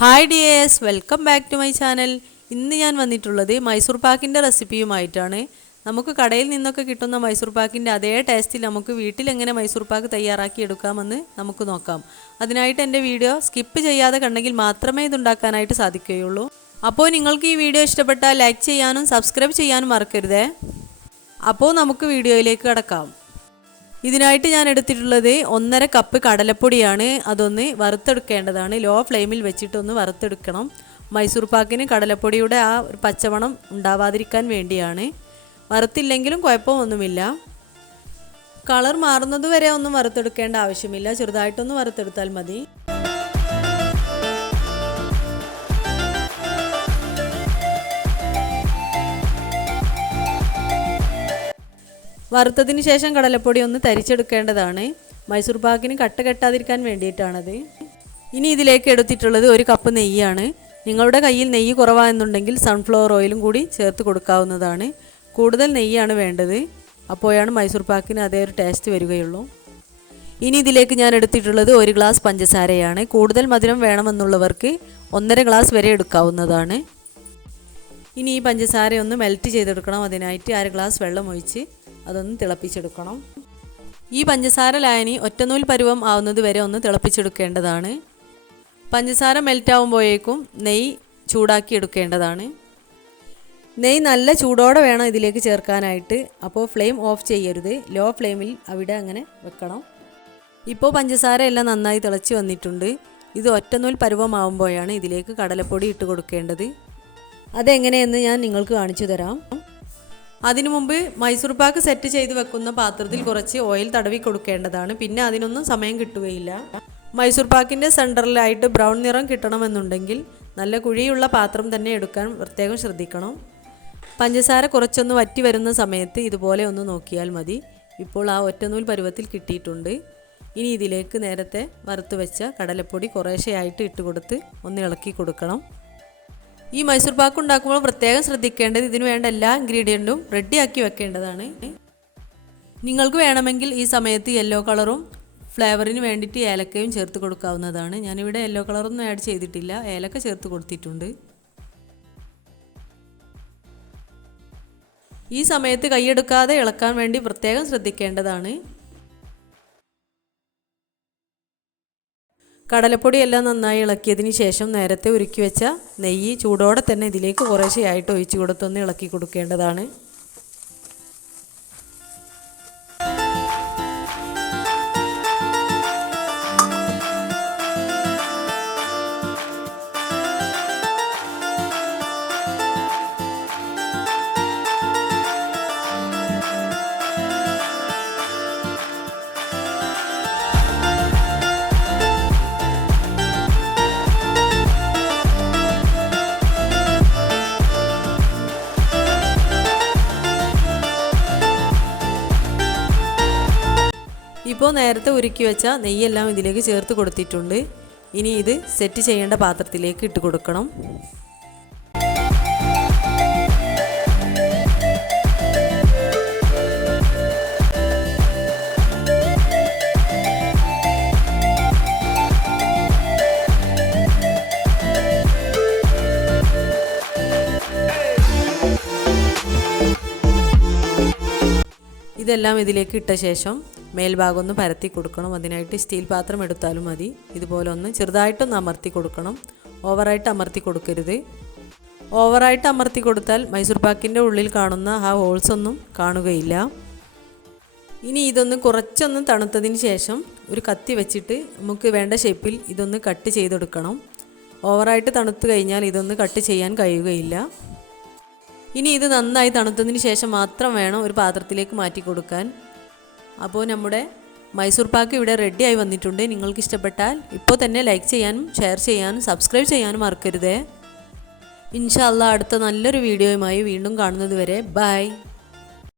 Hi dears, welcome back to my channel. ഇന്ന് ഞാൻ വന്നിട്ടുള്ളത് മൈസൂർ പാക്കിൻ്റെ റെസിപ്പിയുമായിട്ടാണ്. നമുക്ക് കടയിൽ നിന്നൊക്കെ കിട്ടുന്ന മൈസൂർ പാക്കിൻ്റെ അതേ ടേസ്റ്റിൽ നമുക്ക് വീട്ടിൽ എങ്ങനെ മൈസൂർ പാക്ക് തയ്യാറാക്കി എടുക്കാമെന്ന് നമുക്ക് നോക്കാം. അതിനായിട്ട് എൻ്റെ വീഡിയോ സ്കിപ്പ് ചെയ്യാതെ കണ്ടെങ്കിൽ മാത്രമേ ഇതുണ്ടാക്കാനായിട്ട് സാധിക്കുകയുള്ളൂ. അപ്പോൾ നിങ്ങൾക്ക് ഈ വീഡിയോ ഇഷ്ടപ്പെട്ടാൽ ലൈക്ക് ചെയ്യാനും സബ്സ്ക്രൈബ് ചെയ്യാനും മറക്കരുതേ. അപ്പോൾ നമുക്ക് വീഡിയോയിലേക്ക് കടക്കാം. ഇതിനായിട്ട് ഞാൻ എടുത്തിട്ടുള്ളത് 1.5 കപ്പ് കടലപ്പൊടിയാണ്. അതൊന്ന് വറുത്തെടുക്കേണ്ടതാണ്. ലോ ഫ്ലെയിമിൽ വെച്ചിട്ടൊന്ന് വറുത്തെടുക്കണം. മൈസൂർ പാക്കിന് കടലപ്പൊടിയുടെ ആ ഒരു പച്ചമണം ഉണ്ടാവാതിരിക്കാൻ വേണ്ടിയാണ്. വറുത്തില്ലെങ്കിലും കുഴപ്പമൊന്നുമില്ല. കളർ മാറുന്നത് വരെ ഒന്നും വറുത്തെടുക്കേണ്ട ആവശ്യമില്ല, ചെറുതായിട്ടൊന്ന് വറുത്തെടുത്താൽ മതി. വറുത്തതിന് ശേഷം കടലപ്പൊടി ഒന്ന് തരിച്ചെടുക്കേണ്ടതാണ്. മൈസൂർ പാക്കിന് കട്ട കെട്ടാതിരിക്കാൻ വേണ്ടിയിട്ടാണത്. ഇനി ഇതിലേക്ക് എടുത്തിട്ടുള്ളത് 1 കപ്പ് നെയ്യാണ്. നിങ്ങളുടെ കയ്യിൽ നെയ്യ് കുറവാണെന്നുണ്ടെങ്കിൽ സൺഫ്ലവർ ഓയിലും കൂടി ചേർത്ത് കൊടുക്കാവുന്നതാണ്. കൂടുതൽ നെയ്യാണ് വേണ്ടത്, അപ്പോഴാണ് മൈസൂർ പാക്കിന് അതേ ഒരു ടേസ്റ്റ് വരികയുള്ളൂ. ഇനി ഇതിലേക്ക് ഞാൻ എടുത്തിട്ടുള്ളത് 1 ഗ്ലാസ് പഞ്ചസാരയാണ്. കൂടുതൽ മധുരം വേണമെന്നുള്ളവർക്ക് 1.5 ഗ്ലാസ് വരെ എടുക്കാവുന്നതാണ്. ഇനി ഈ പഞ്ചസാര ഒന്ന് മെൽറ്റ് ചെയ്തെടുക്കണം. അതിനായിട്ട് 1/2 ഗ്ലാസ് വെള്ളം ഒഴിച്ച് അതൊന്ന് തിളപ്പിച്ചെടുക്കണം. ഈ പഞ്ചസാര ലായനി ഒറ്റനൂൽ പരുവം ആവുന്നത് വരെ ഒന്ന് തിളപ്പിച്ചെടുക്കേണ്ടതാണ്. പഞ്ചസാര മെൽറ്റ് ആവുമ്പോഴേക്കും നെയ്യ് ചൂടാക്കി എടുക്കേണ്ടതാണ്. നെയ്യ് നല്ല ചൂടോടെ വേണം ഇതിലേക്ക് ചേർക്കാനായിട്ട്. അപ്പോൾ ഫ്ലെയിം ഓഫ് ചെയ്യരുത്, ലോ ഫ്ലെയിമിൽ അവിടെ അങ്ങനെ വെക്കണം. ഇപ്പോൾ പഞ്ചസാര എല്ലാം നന്നായി തിളച്ച് വന്നിട്ടുണ്ട്. ഇത് ഒറ്റനൂൽ പരുവമാവുമ്പോഴാണ് ഇതിലേക്ക് കടലപ്പൊടി ഇട്ട് കൊടുക്കേണ്ടത്. അതെങ്ങനെയെന്ന് ഞാൻ നിങ്ങൾക്ക് കാണിച്ചു തരാം. അതിനു മുമ്പ് മൈസൂർ പാക്ക് സെറ്റ് ചെയ്ത് വെക്കുന്ന പാത്രത്തിൽ കുറച്ച് ഓയിൽ തടവി കൊടുക്കേണ്ടതാണ്. പിന്നെ അതിനൊന്നും സമയം കിട്ടുകയില്ല. മൈസൂർ പാക്കിൻ്റെ സെൻറ്ററിലായിട്ട് ബ്രൗൺ നിറം കിട്ടണമെന്നുണ്ടെങ്കിൽ നല്ല കുഴിയുള്ള പാത്രം തന്നെ എടുക്കാൻ പ്രത്യേകം ശ്രദ്ധിക്കണം. പഞ്ചസാര കുറച്ചൊന്ന് വറ്റി വരുന്ന സമയത്ത് ഇതുപോലെ ഒന്ന് നോക്കിയാൽ മതി. ഇപ്പോൾ ആ ഒറ്റനൂൽ പരുവത്തിൽ കിട്ടിയിട്ടുണ്ട്. ഇനി ഇതിലേക്ക് നേരത്തെ വറുത്ത് വെച്ച കടലപ്പൊടി കുറേശ്ശെയായിട്ട് ഇട്ട് കൊടുത്ത് ഒന്ന് ഇളക്കി കൊടുക്കണം. ഈ മൈസൂർ പാക്ക് ഉണ്ടാക്കുമ്പോൾ പ്രത്യേകം ശ്രദ്ധിക്കേണ്ടത് ഇതിന് വേണ്ട എല്ലാ ഇൻഗ്രീഡിയൻറ്റും റെഡിയാക്കി വെക്കേണ്ടതാണ്. നിങ്ങൾക്ക് വേണമെങ്കിൽ ഈ സമയത്ത് യെല്ലോ കളറും ഫ്ലേവറിന് വേണ്ടിയിട്ട് ഏലക്കയും ചേർത്ത് കൊടുക്കാവുന്നതാണ്. ഞാനിവിടെ യെല്ലോ കളറൊന്നും ആഡ് ചെയ്തിട്ടില്ല, ഏലക്ക ചേർത്ത് കൊടുത്തിട്ടുണ്ട്. ഈ സമയത്ത് കൈയെടുക്കാതെ ഇളക്കാൻ വേണ്ടി പ്രത്യേകം ശ്രദ്ധിക്കേണ്ടതാണ്. കടലപ്പൊടി എല്ലാം നന്നായി ഇളക്കിയതിന് ശേഷം നേരത്തെ ഉരുക്കി വെച്ച നെയ്യ് ചൂടോടെ തന്നെ ഇതിലേക്ക് കുറേശ്ശെയായിട്ട് ഒഴിച്ചു കൊടുത്തൊന്ന് ഇളക്കി കൊടുക്കേണ്ടതാണ്. ഇപ്പോൾ നേരത്തെ ഉരുക്കി വെച്ച നെയ്യെല്ലാം ഇതിലേക്ക് ചേർത്ത് കൊടുത്തിട്ടുണ്ട്. ഇനി ഇത് സെറ്റ് ചെയ്യേണ്ട പാത്രത്തിലേക്ക് ഇട്ട് കൊടുക്കണം. ഇതെല്ലാം ഇതിലേക്ക് ഇട്ട ശേഷം മേൽഭാഗം ഒന്ന് പരത്തി കൊടുക്കണം. അതിനായിട്ട് സ്റ്റീൽ പാത്രം എടുത്താലും മതി. ഇതുപോലെ ഒന്ന് ചെറുതായിട്ടൊന്ന് അമർത്തി കൊടുക്കണം. ഓവറായിട്ട് അമർത്തി കൊടുക്കരുത്. ഓവറായിട്ട് അമർത്തി കൊടുത്താൽ മൈസൂർ പാക്കിൻ്റെ ഉള്ളിൽ കാണുന്ന ആ ഹോൾസ് ഒന്നും കാണുകയില്ല. ഇനി ഇതൊന്ന് കുറച്ചൊന്ന് തണുത്തതിന് ശേഷം ഒരു കത്തി വെച്ചിട്ട് നമുക്ക് വേണ്ട ഷേപ്പിൽ ഇതൊന്ന് കട്ട് ചെയ്തെടുക്കണം. ഓവറായിട്ട് തണുത്ത് കഴിഞ്ഞാൽ ഇതൊന്ന് കട്ട് ചെയ്യാൻ കഴിയുകയില്ല. ഇനി ഇത് നന്നായി തണുത്തതിന് ശേഷം മാത്രം വേണം ഒരു പാത്രത്തിലേക്ക് മാറ്റി കൊടുക്കാൻ. അപ്പോൾ നമ്മുടെ മൈസൂർ പാക്ക് ഇവിടെ റെഡിയായി വന്നിട്ടുണ്ട്. നിങ്ങൾക്ക് ഇഷ്ടപ്പെട്ടാൽ ഇപ്പോൾ തന്നെ ലൈക്ക് ചെയ്യാനും ഷെയർ ചെയ്യാനും സബ്സ്ക്രൈബ് ചെയ്യാനും മറക്കരുതേ. ഇൻഷാ അല്ലാഹ് അടുത്ത നല്ലൊരു വീഡിയോയുമായി വീണ്ടും കാണുന്നത് വരെ ബൈ.